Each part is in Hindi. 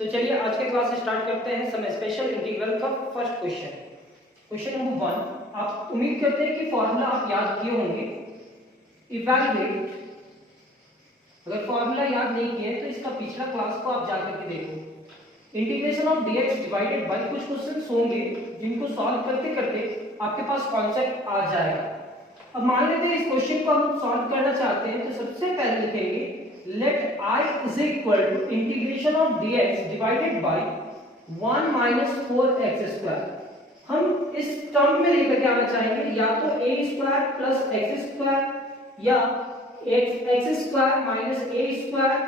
तो चलिए आज के क्लास स्टार्ट करते हैं सम स्पेशल इंटीग्रल का फर्स्ट क्वेश्चन। क्वेश्चन नंबर 1, आप उम्मीद करते हैं कि फॉर्मूला आप याद किए होंगे। इवैल्यूएट, अगर फॉर्मूला याद नहीं किए तो इसका पिछला क्लास को आप जाकर के देखो। Integration of dx divided bye, कुछ क्वेश्चंस होंगे जिनको सॉल्व करते करते आपके पास कॉन्सेप्ट आ जाएगा। अब मान लेते हैं इस क्वेश्चन को हम सॉल्व करना चाहते हैं, तो सबसे पहले लिखेंगे let I is equal to integration of dx divided by 1 minus 4x square। हम इस टर्म में लेकर के आना चाहेंगे या तो a square plus x square या x square minus a square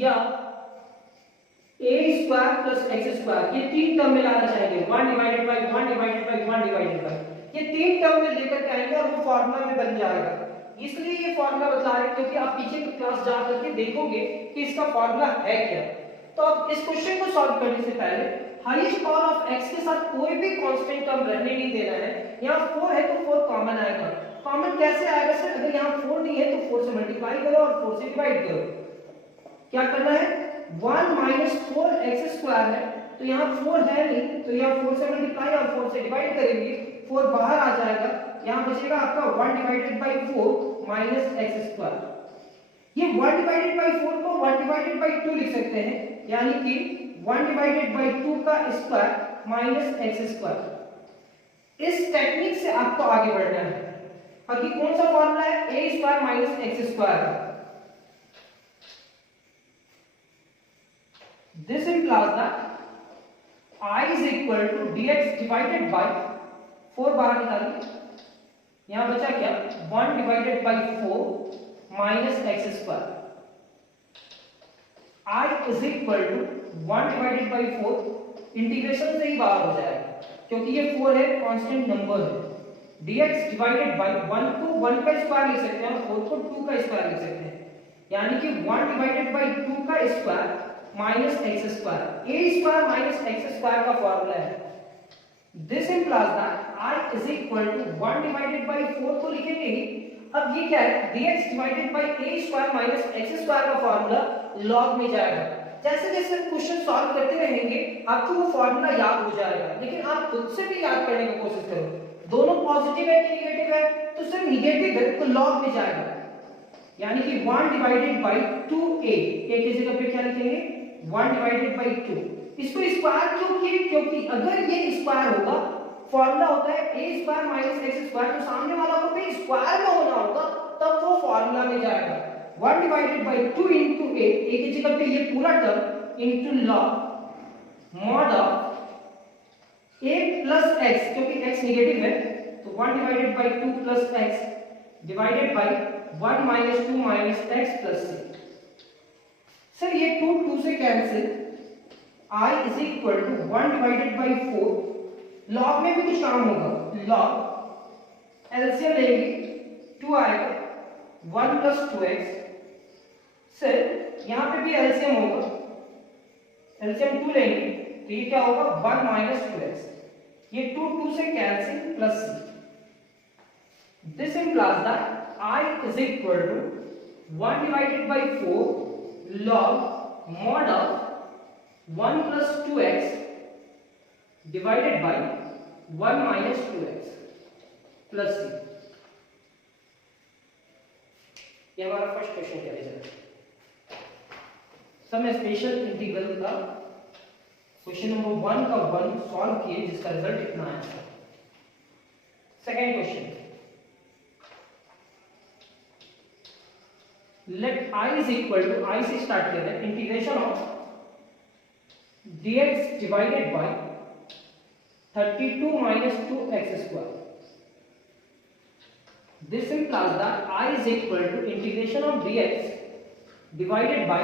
या a square plus x square, ये तीन टर्म में लाना चाहेंगे। 1 divided by 1 divided by 1 divided bye, ये तीन टर्म में लेकर के आएंगे और वो फार्मूला में बन जाएगा। इसलिए ये फार्मूला बता रहे हैं क्योंकि आप पीछे की क्लास जा करके देखोगे कि इसका फार्मूला है क्या। तो अब इस क्वेश्चन को सॉल्व करने से पहले हाईएस्ट पावर ऑफ x के साथ कोई भी कांस्टेंट टर्म रहने नहीं देना है। यहाँ 4 है तो 4 कॉमन आएगा। कॉमन कैसे आएगा सर? अगर यहाँ 4 नहीं है तो 4 से मल्टीप्लाई करो और 4 से डिवाइड करो। क्या करना है? 1 माइनस 4x स्क्वायर है तो यहाँ 4 है नहीं तो यहाँ 4 से मल्टीप्लाई और 4 से डिवाइड करेंगे, 4 बाहर आ जाएगा, यहाँ बचेगा आपका 1 divided by 4 minus x square. ये 1 डिवाइडेड बाय 4 को 1 डिवाइडेड बाय 2 लिख सकते हैं, यानी कि 1 डिवाइडेड बाय 2 का स्क्वायर माइनस x स्क्वायर। इस टेक्निक से आपको आगे बढ़ना है। बाकी कौन सा फॉर्मूला है? a square minus x square. This implies that I is equal to dx divided by 4 बाहर निकालिए, यहां बचा क्या? 1 divided by 4 minus x square. I is equal to 1 divided by 4, integration से ही बाहर हो जाएगा क्योंकि ये 4 है, कांस्टेंट नंबर है। dx डिवाइडेड बाय 1 को 1 का स्क्वायर लिख सकते हैं और 4 को 2 का स्क्वायर लिख सकते हैं, यानी कि 1 डिवाइडेड बाय 2 का square minus x square. a square minus x square का फार्मूला है। This implies that I is equal to 1 divided by 4 तो लिखेंगे ही। अब ये क्या है? dx divided by a square minus x square का फार्मूला लॉग में जाएगा। जैसे जैसे क्वेश्चन सॉल्व करते रहेंगे आपको वो फार्मूला याद हो जाएगा, लेकिन आप खुद से भी याद करने की कोशिश करो। दोनों पॉजिटिव है कि नेगेटिव है? तो सिर्फ नेगेटिव है तो लॉग में जाएगा, यानी कि 1 डिवाइडेड बाय 2a, a की जगह पे क्या लिखेंगे? 1 डिवाइडेड बाय 2। इसको स्क्वायर क्यों किए? क्योंकि अगर ये स्क्वायर होगा, फॉर्मूला होता है a square minus x square, तो सामने वाला को भी स्क्वायर में होना होगा तब वो फॉर्मूला में जाएगा। 1 divided by 2 into a, a की जगह पे ये पूरा term into log mod of a plus x, क्योंकि x नेगेटिव है तो 1 divided by 2 plus x divided by 1 minus 2 minus x plus c। Sir ये 2 से cancel, I is equal to 1 divided by 4। Log में भी कुछ काम होगा, लॉग एलसीएम लेंगे 2 आएगा 1 प्लस 2x। सर यहाँ पे भी एलसीएम होगा, एलसीएम 2 लेंगे तो ये क्या होगा? 1 माइनस 2x। ये 2 से cancel plus c। This implies that I is equal to 1 divided by 4 log mod of 1 plus 2x divided by 1 minus 2x plus c। ये हमारा फर्स्ट क्वेश्चन क्या रिजल्ट? सम स्पेशल इंटीग्रल का क्वेश्चन नंबर 1 का 1 सॉल्व किए जिसका रिजल्ट इतना आया। Second question, let I is equal to, I से स्टार्ट करते हैं, integration of dx divided by 32 minus 2x square। This implies that I is equal to integration of dx divided by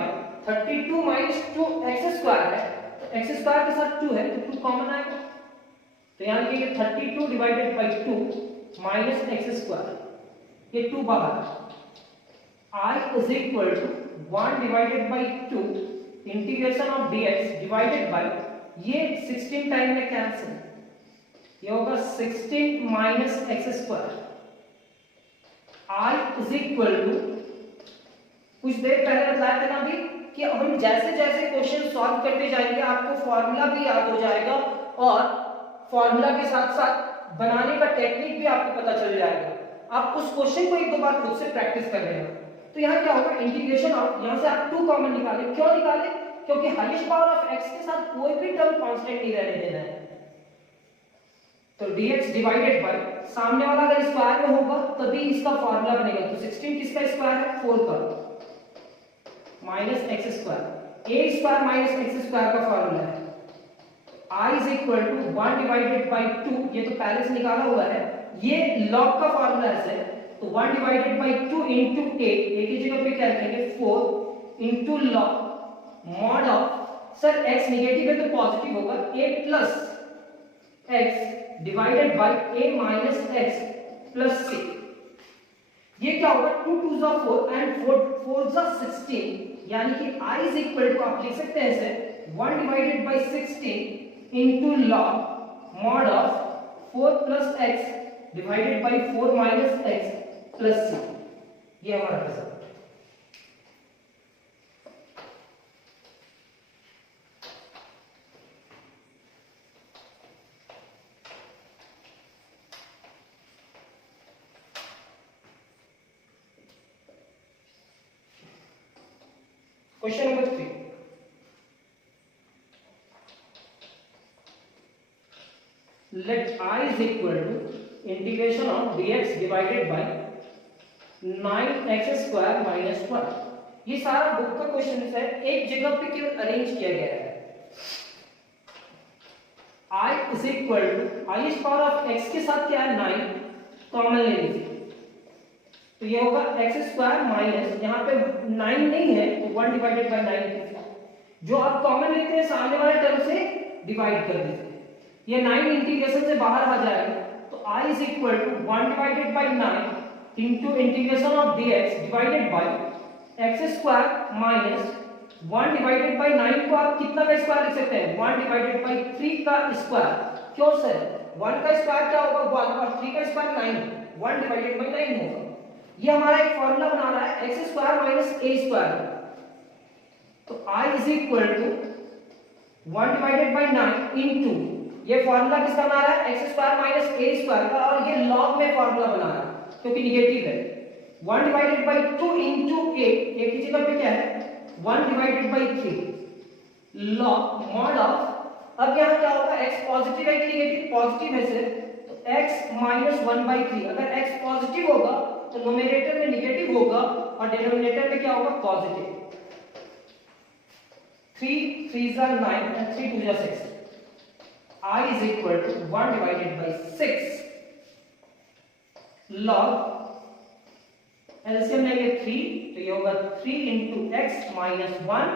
32 minus 2x square है, तो x स्क्वायर के साथ 2 है तो 2 कॉमन आएगा, तो यहाँ लिखेंगे 32 divided by 2 minus x square, ये 2 बाहर। I is equal to 1 divided by 2 integration of dx divided bye, ये 16 टाइम में कैंसिल, ये होगा 16 minus x square. I is equal to, कुछ देर पहले बताया था ना अभी, कि हम जैसे जैसे क्वेश्चन सॉल्व करते जाएंगे आपको फॉर्मूला भी याद हो जाएगा और फॉर्मूला के साथ साथ बनाने का टेक्निक भी आपको पता चल जाएगा। आप उस क्वेश्चन को एक दो बार खुद से प्रैक्टिस कर लेना। तो यहाँ क्या होगा, इंटीग्रेशन ऑफ, यहाँ से आप 2 कॉमन निकालें। क्यों निकालें? क्योंकि हाईएस्ट पावर ऑफ x के साथ कोई भी टर्म कांस्टेंट नहीं रहने देना है। तो dx डिवाइडेड बाय, सामने वाला अगर स्क्वायर में होगा तभी इसका फार्मूला बनेगा। तो 16 किसका स्क्वायर है? 4 का, minus x square. A square minus x square का फार्मूला है i is equal to 1 divided by 2, ये तो पहले से निकाला हुआ है, ये log का फार्मूला है सर। तो 1 divided by 2 into a, a की जगह पे क्या रखेंगे 4 into log mod of, sir x negative है तो पॉजिटिव होगा, a plus x divided by a minus x plus c। ये क्या होगा, 2 2 जा 4 एंड 4 जा 16, यानी कि i इज इक्वल टू, आप लिख सकते हैं इसे 1 divided bye 16 into log mod of 4 plus x divided by 4 minus x plus c। ये हमारा result. Question number 3. Let I is equal to integration of dx divided by 9x square minus 1. ये सारा बुक का क्वेश्चन है, एक जगह पे केवल अरेंज किया गया है। I is equal to, i power of x के साथ क्या है 9, कॉमन ले लीजिए। तो ये होगा x स्क्वायर माइनस, यहाँ पे 9 नहीं है तो 1 डिवाइडेड बाय 9, जो आप कॉमन लेते हैं सामने वाले टर्म से डिवाइड कर दीजिए। ये 9 इंटीग्रेशन से बाहर आ जाएगा, तो i is equal to 1 divided by 9 into integration of dx divided by x square minus 1 divided by 9 को आप कितना का स्क्वायर लिख सकते हैं, 1 डिवाइडेड बाय 3 का स्क्वायर। क्यों सर, 1 का स्क्वायर क्या होगा 1 और 3 का स्क्वायर 9, 1 डिवाइडेड बाय 9 होगा। ये हमारा एक फॉर्मूला बना रहा है x square minus a square. तो i is equal to 1 divided by 9 into, ये फॉर्मूला किसका बना रहा है x square minus a square का, और ये लॉग में फॉर्मूला बना रहा है क्योंकि निगेटिव है। 1 divided by 2 into a, a की जगह पे क्या है 1 divided by 3 log mod of, अब यहां क्या होगा x पॉजिटिव है कि निगेटिव, पॉजिटिव है सर, तो x माइनस 1/3। अगर x पॉजिटिव होगा तो न्यूमरेटर में नेगेटिव होगा और डिनोमिनेटर में क्या होगा पॉजिटिव। 3 3 जा 9 एंड 3 2 जा 6। i is equal to 1 divided by 6 log, LCM लेंगे 3 तो ये होगा 3 इनटू x माइनस 1,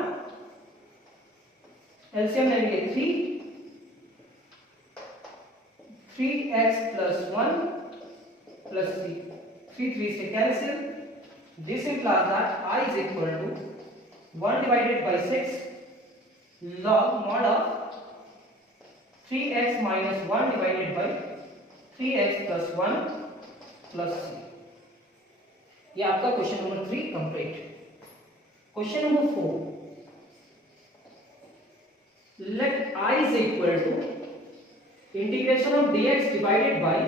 एलसीएम लेंगे 3x प्लस 1 प्लस 3, 3 3 से cancel. This implies that i is equal to 1 divided by 6 log mod of 3x minus 1 divided by 3x plus 1 plus c। ये आपका question number 3 complete. Question number 4, let I is equal to integration of dx divided by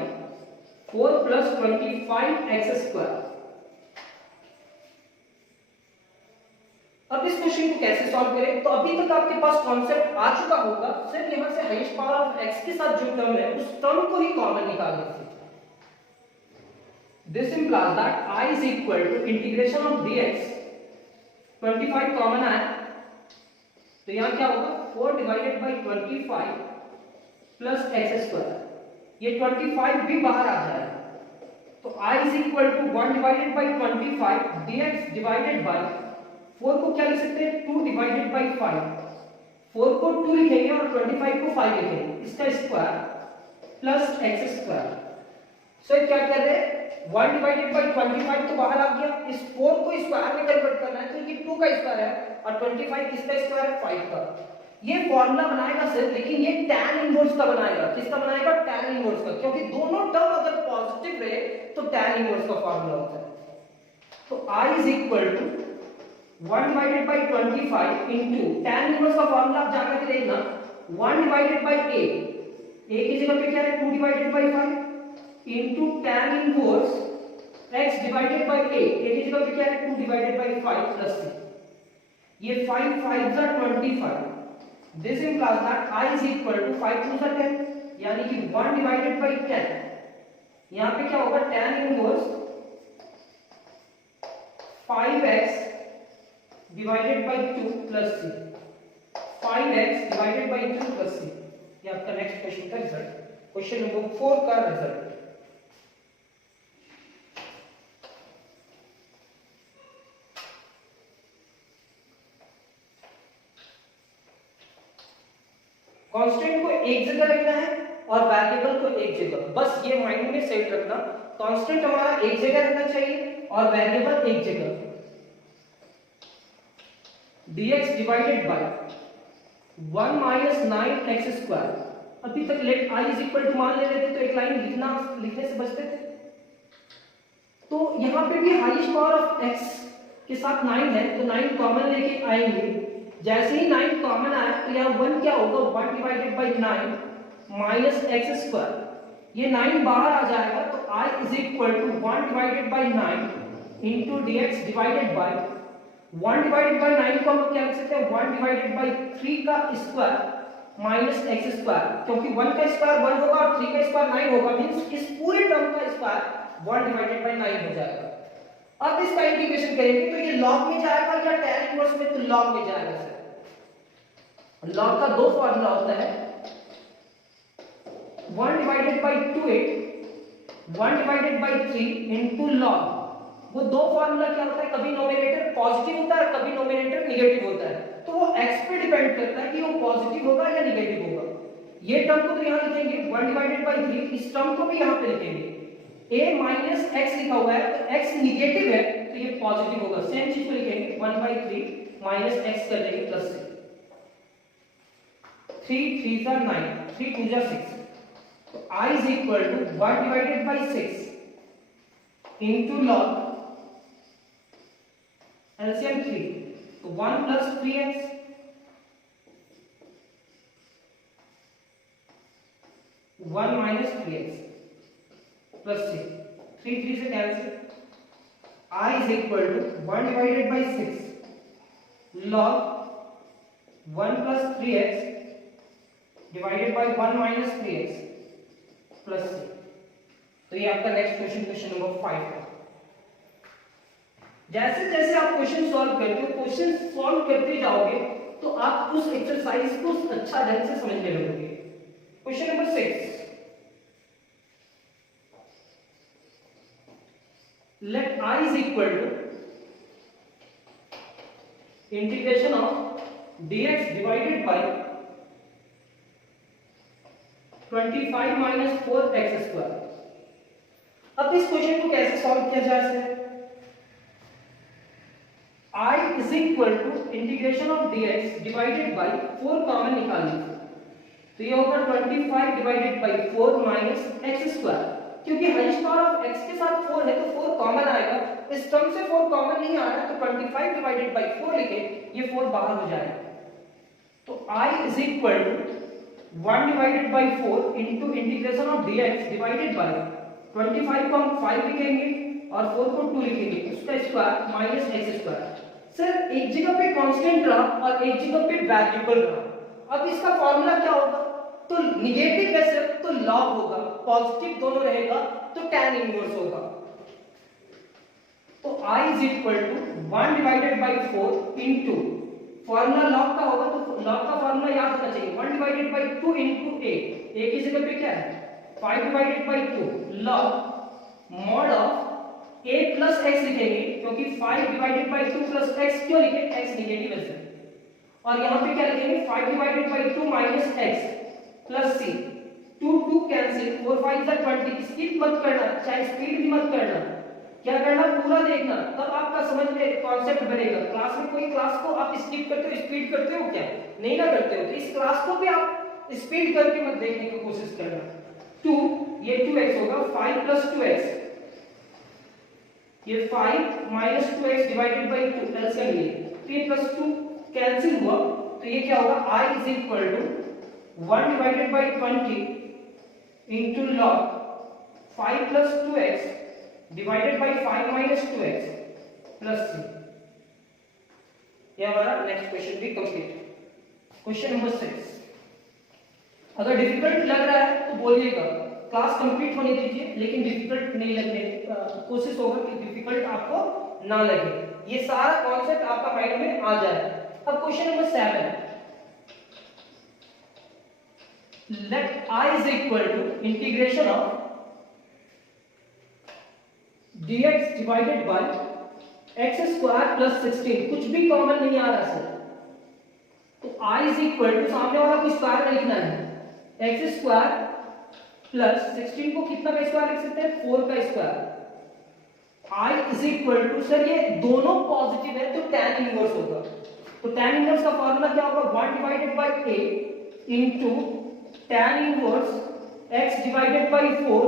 4 plus 25x square। अब इस क्वेश्चन को कैसे सॉल्व करें, तो अभी तक आपके पास कॉन्सेप्ट आ चुका होगा, सिर्फ यहां से हाईएस्ट पावर ऑफ x के साथ जो टर्म है उस टर्म को ही कॉमन निकालना है। This implies that I is equal to integration of dx, 25 common है तो यहां क्या होगा 4 divided by 25 plus x square, ये 25 भी बाहर आ जाएगा। तो i is equal to 1 divided by 25 dx divided by 4 को क्या लिख सकते हैं 2 डिवाइडेड बाय 5, 4 को 2 लिखेंगे और 25 को 5 लिखेंगे, इसका स्क्वायर प्लस x स्क्वायर। सो क्या कर रहे हैं 1 डिवाइडेड बाय 25 तो बाहर आ गया, इस 4 को स्क्वायर में कन्वर्ट करना है तो ये 2 का स्क्वायर है और 25 किसका स्क्वायर है 5 का। ये फॉर्मूला बनाएगा सर, लेकिन ये tan इनवर्स का बनाएगा। किसका बनाएगा tan इनवर्स का, क्योंकि दोनों टर्म अगर पॉजिटिव रहे तो tan इनवर्स का फॉर्मूला होता है। तो i is equal to 1 divided by 25 into tan inverse का फॉर्मूला आप जाकर के देखना 1 डिवाइडेड बाई a की जगह पे क्या है 2 divided by 5 into tan inverse x divided by a की जगह पे क्या है 2 डिवाइडेड बाई 5 प्लस c। ये 5 5 जा 25 this implies that i is equal to 5 2 जा 10 यानी कि 1 डिवाइडेड बाई 10 यहां पे क्या होगा tan inverse 5x divided by 2 plus c 5x divided by 2 plus c। ये आपका नेक्स्ट क्वेश्चन का रिजल्ट क्वेश्चन नंबर 4 का रिजल्ट। कांस्टेंट को एक जगह रखना है और वेरिएबल को एक जगह, बस ये माइंड में सेट रखना कांस्टेंट हमारा एक जगह रहना चाहिए और वेरिएबल एक जगह। dx divided by 1 minus 9x square. अभी तक let i is equal to मान ले रहे थे तो एक लाइन लिखने से बचते थे, तो यहां पे भी हाईएस्ट पावर ऑफ x के साथ 9 है तो 9 कॉमन लेके आएंगे। जैसे ही 9 कॉमन आया तो यहाँ 1 क्या होगा 1 divided by 9 minus x square, ये 9 बाहर आ जाएगा तो i is equal to 1 divided by 9 into dx divided by 1 divided by 9 को हम क्या लिख सकते हैं 1 डिवाइडेड बाई 3 का स्क्वायर माइनस एक्स स्क्वायर, क्योंकि 1 का स्क्वायर 1 होगा और 3 का स्क्वायर 9 होगा, मींस इस पूरे टर्म का स्क्वायर 1 डिवाइडेड बाई 9 हो जाएगा। अब इसका इंटीग्रेशन करेंगे तो ये log में जाएगा या tan इनवर्स में, तो log में जाएगा सर। log का दो फार्मूला होता है 1 divided by 2a 1 divided by 3 into log। वो दो फार्मूला क्या होता है, कभी नोमिनेटर पॉजिटिव होता है कभी नोमिनेटर नेगेटिव होता है, तो वो x पे डिपेंड करता है कि वो पॉजिटिव होगा या नेगेटिव होगा। ये टर्म को तो यहां लिखेंगे 1 डिवाइडेड बाई 3, इस टर्म को भी यहां पे लिखेंगे a माइनस x लिखा हुआ है तो x नेगेटिव है तो ये पॉजिटिव होगा, सेम चीज को लिखेंगे 1/3 माइनस x कर देंगे प्लस से 3 3 जा 9 3 2 जा 6, तो i is equal to 1 divided by 6 into log LCM 3 तो 1 plus 3x one minus 3x plus 3 3 से cancel, i is equal to 1 divided by 6 log 1 plus 3x divided by 1 minus 3x plus 6। तो ये आपका नेक्स्ट क्वेश्चन क्वेश्चन नंबर 5 है। जैसे जैसे आप क्वेश्चन सॉल्व करते हो, क्वेश्चन सॉल्व करते जाओगे तो आप उस एक्सरसाइज को अच्छा ढंग से समझने लगोगे। Question number 6, let I is equal to integration of dx divided by 25 minus 4x square। अब इस क्वेश्चन को कैसे सॉल्व किया जाए? I is equal to integration of dx divided by 4 common निकाल लीजिए, तो ये होगा 25 divided by 4 minus x square, क्योंकि हाईएस्ट पावर ऑफ x के साथ 4 है तो 4 कॉमन आएगा, इस टर्म से 4 कॉमन नहीं आ रहा तो 25 डिवाइडेड बाई 4 लिखे, ये 4 बाहर हो जाएगा, तो i is equal to 1 divided by 4 into integration of dx divided by 25 को हम 5 लिखेंगे और 4 को 2 लिखेंगे, उसका square minus x square. Sir एक जगह पे कांस्टेंट रहा और एक जगह पे वेरिएबल रहा, अब इसका फॉर्मूला क्या होगा? तो नेगेटिव है सर तो log होगा, पॉजिटिव दोनों रहेगा तो tan इनवर्स होगा। तो i is equal to 1 divided by 4 into formula log का होगा तो log का फॉर्मूला याद होना चाहिए 1 डिवाइडेड बाई 2 इनटू a की जगह पे क्या है 5 divided by 2 log mod of a plus x लिखेंगे, क्योंकि 5 डिवाइडेड बाई 2 प्लस x क्यों लिखे, x नेगेटिव है सर, और यहां पे क्या लिखेंगे 5 divided by 2 minus x plus c 2 2 cancel 4 5 जा 20। स्किप मत करना, चाहे स्पीड भी मत करना, क्या करना पूरा देखना, तब आपका समझ में कॉन्सेप्ट बनेगा। क्लास में कोई क्लास को आप स्किप करते हो स्पीड करते हो क्या, नहीं ना करते हो, तो इस क्लास को भी आप स्पीड करके मत देखने की कोशिश करना। 2 ये 2x होगा 5 प्लस 2x, ये 5 minus 2x divided by 2 LCM लिए 15 प्लस 2 कैंसिल हुआ, तो ये क्या होगा, I is equal to 1 divided by 20 into log 5 plus 2x divided by 5 minus 2x plus 3। ये हमारा नेक्स्ट क्वेश्चन भी कंप्लीट। Question number 6। अगर डिफिकल्ट लग रहा है तो बोलिएगा, क्लास कंप्लीट होने दीजिए, लेकिन डिफिकल्ट नहीं लगने कोशिश होगा कि डिफिकल्ट आपको ना लगे, ये सारा कॉन्सेप्ट आपका माइंड में आ जाए। अब question number 7, let I is equal to integration of dx divided by x square plus 16, कुछ भी कॉमन नहीं आ रहा सर, तो I इज इक्वल टू सामने वाला को स्क्वायर लिखना है, x स्क्वायर प्लस 16 को कितना का स्क्वायर लिख सकते हैं, 4 का square. I is equal to, sir ये दोनों पॉजिटिव है तो tan इनवर्स होगा, तो tan इनवर्स का फॉर्मूला क्या होगा, 1 divided by a into tan inverse x divided by 4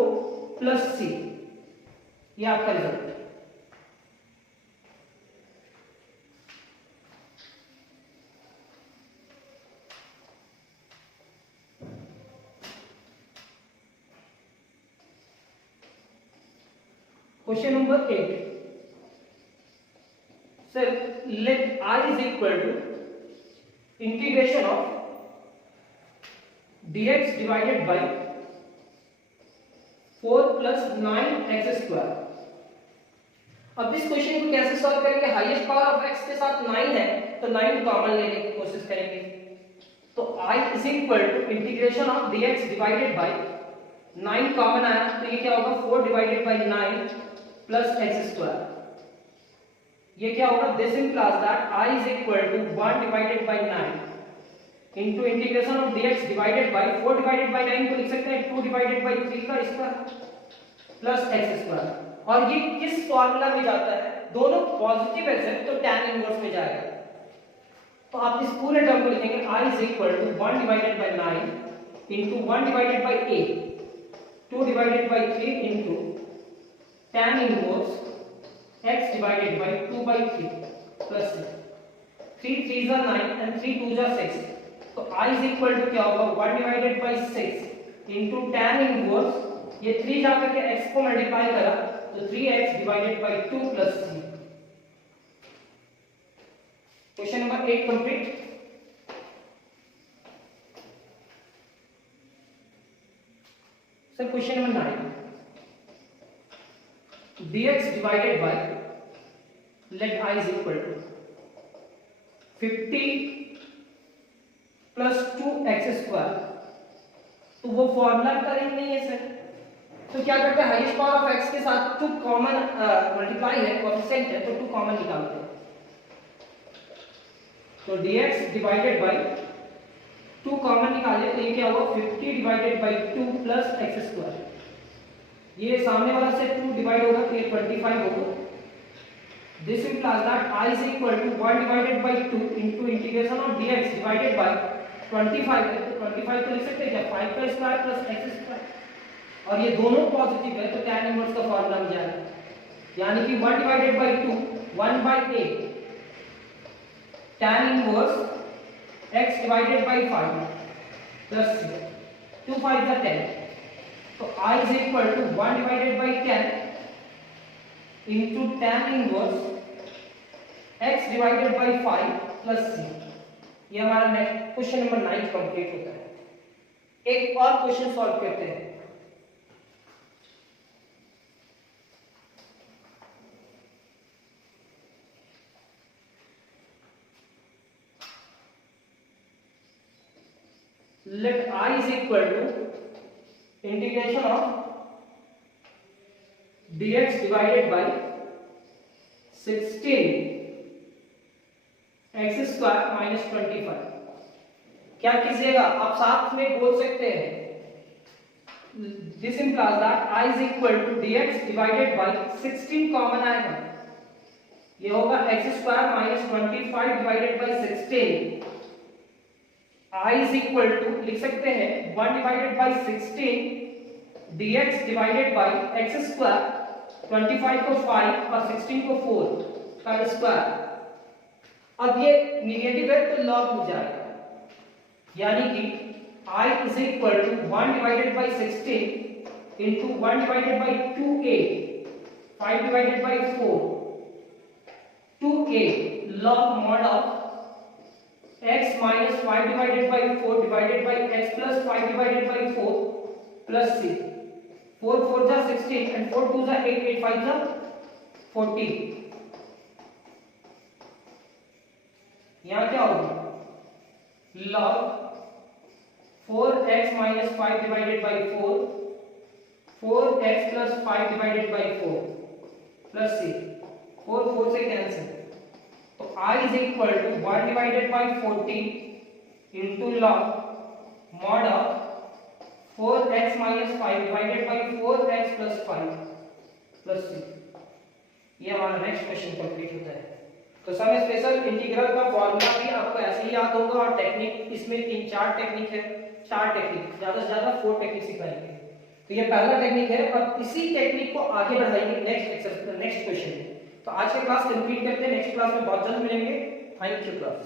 plus c। ये आपका रिजल्ट है। Question number 8, sir let I is equal to integration of dx divided by 4 plus 9x square. अब इस क्वेश्चन को कैसे सॉल्व करेंगे, हाईएस्ट पावर ऑफ x के साथ 9 है तो 9 कॉमन लेने की कोशिश करेंगे, तो I is equal to integration of dx divided by 9 common आया तो ये क्या होगा, 4 divided by 9 plus x square. ये क्या होगा, this implies that I is equal to 1 divided by 9 into integration of dx divided by 4 divided by 9 को लिख सकते हैं 2 डिवाइडेड बाय 3 का स्क्वायर प्लस x स्क्वायर। और ये किस फॉर्मूला में जाता है, दोनों पॉजिटिव है सर तो tan इनवर्स में जाएगा, तो आप इस पूरे टर्म को लिखेंगे I is equal to 1 divided by 9 into 1 divided by a 2 divided by 3 into tan inverse x divided by 2 by 3 plus 3 3s are 9 and 3 2s are 6, तो I इज इक्वल टू क्या होगा, 1 divided by 6 into tan inverse, ये 3 जाकर के x को मल्टीप्लाई करा तो 3x divided by 2 plus 3। Question number 8 complete. Sir question number 9, dx divided by let I is equal to 50 plus 2x square, तो वो फॉर्मूला का रेंज नहीं है सर, तो क्या करते हैं, हाईएस्ट पावर ऑफ x के साथ 2 कॉमन मल्टीप्लाई है, कोएफिशिएंट है, तो 2 कॉमन निकालते हैं, तो dx डिवाइडेड बाय 2 कॉमन निकाले तो ये क्या होगा, 50 divided by 2 plus x square. ये सामने वाला से 2 डिवाइड होगा तो ये 25 होगा। This implies that I is equal to 1 divided by 2 into integration of dx divided by 25 है, तो 25 को लिख सकते हैं क्या, 5 का स्क्वायर प्लस x स्क्वायर, और ये दोनों पॉजिटिव है तो tan इनवर्स का फॉर्मूला में जाएगा, यानी कि 1 divided by 2 1 by a tan inverse x divided by 5 plus 2 5 is 10, तो I is equal to 1 divided by 10 into tan inverse x divided by 5 plus 3। ये हमारा नेक्स्ट क्वेश्चन नंबर 9 कंप्लीट होता है। एक और क्वेश्चन सॉल्व करते हैं। let I is equal to integration of dx divided by 16 x square minus 25। क्या कीजिएगा, आप साथ में बोल सकते हैं, this implies that I is equal to dx divided by 16 common आएगा, ये होगा x square minus 25 divided by 16। I is equal to लिख सकते हैं 1 divided by 16 dx divided by x square 25 को 5 और 16 को 4 का स्क्वायर। अब ये निगेटिव है तो लॉग में जाएगा, यानी कि I is equal to 1 divided by 16 into 1 divided by 2a 5 divided by 4 2a log mod of x minus 5 divided by 4 divided by x plus 5 divided by 4 plus c 4 4 जा 16 and 4 2 जा 8 8 5 जा 40। यहाँ क्या होगा log 4x minus 5 divided by 4 4x plus 5 divided by 4 plus c 4 4 से कैंसिल, तो I is equal to 1 divided by 40 into log mod of 4x minus 5 divided by 4x plus 5 plus c। ये हमारा नेक्स्ट क्वेश्चन कंप्लीट होता है। तो सम स्पेशल इंटीग्रल का फॉर्मूला भी आपको ऐसे ही याद होगा और टेक्निक इसमें 3-4 टेक्निक है, 4 टेक्निक, ज्यादा से ज्यादा 4 टेक्निक सिखाएंगे। तो ये पहला टेक्निक है और इसी टेक्निक को आगे बढ़ाएंगे नेक्स्ट क्वेश्चन में। तो आज के क्लास कंप्लीट करते हैं, नेक्स्ट क्लास में बहुत जल्द मिलेंगे। Thank you class.